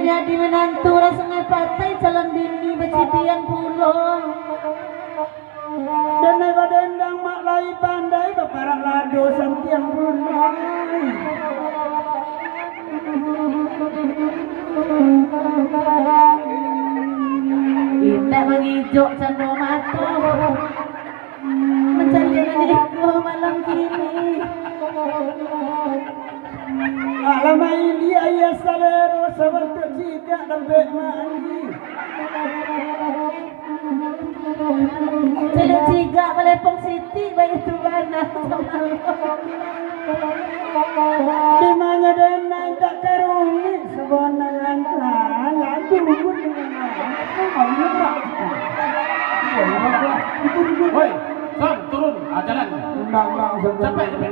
menjadi menantu rasanya patai calon bini becipian pulau. Dan naik dendang mak lai pandai baparak lado sampiang bunai. Indah mengijok cando mata mencari diriku malam kini. Alamai li ayah salero sabantu jika lembek mandi. Jadi tiga Balepong City baik itu mana Di mana denai tak karuni sebenarnya yang lain aku pun Woi, Son, turun, jalan. undang-undang Sampai sebenarnya.